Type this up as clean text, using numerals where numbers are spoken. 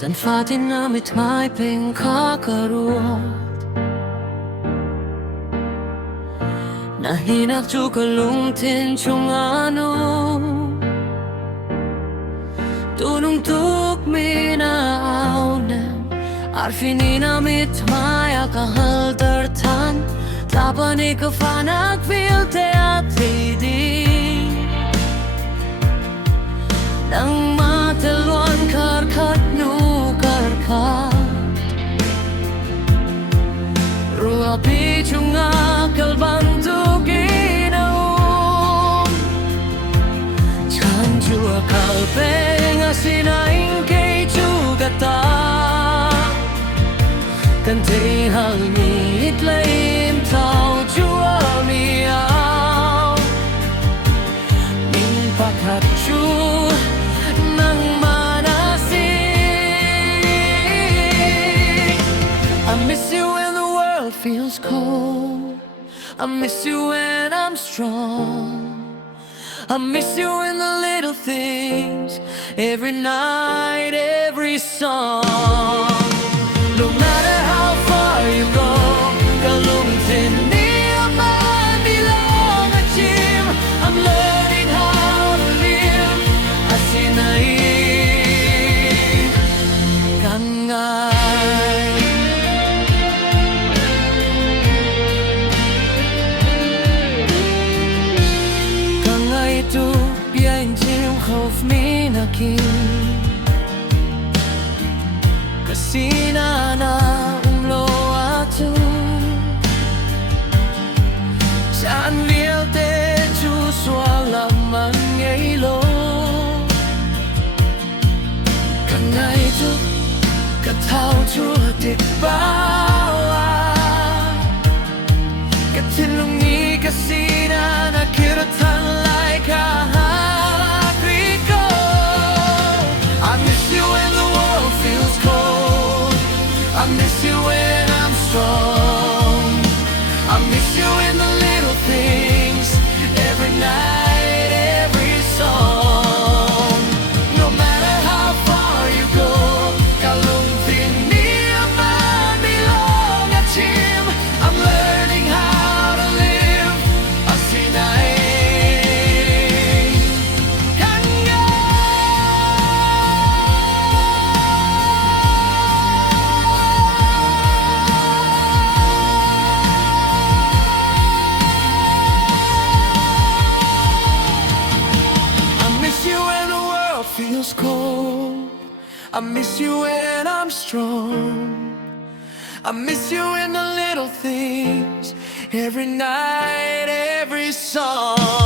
San fatin na mitmai ping kakarua Nahinak jukalung tin chung ano Tunong tuk minaaw Arfini na mitmai akahal dartan Tapani ka fanak fil te atidi Nang matelon karkat nu karkat Rua pichunga kalbantu ginaum Chanjua kalpeng asinaing kay chugata Kante halmi itlaim tau jua miaw Min pakat chu nang manasing I miss you when the world feels cold I miss you when I'm strong I miss you in the little things Every night, every song No matter how far you go Kalungtin ni aman bilang achim I'm learning how to live Asinay Kangay Kangay tu biayin chim khof minakin Kasina na umlo atu Saan vil te chu swala man ngaylo Kangay tu katao chu tit bawa Katilong ni kasina na kiratan lai kahakriko I miss you when the world feels cold I miss you when I'm strong I miss you in the little things Every night, every song No matter how far you go Kalungtin ni aman bilong achim I'm learning how to live Asinay feels cold I miss you when I'm strong I miss you in the little things Every night, every song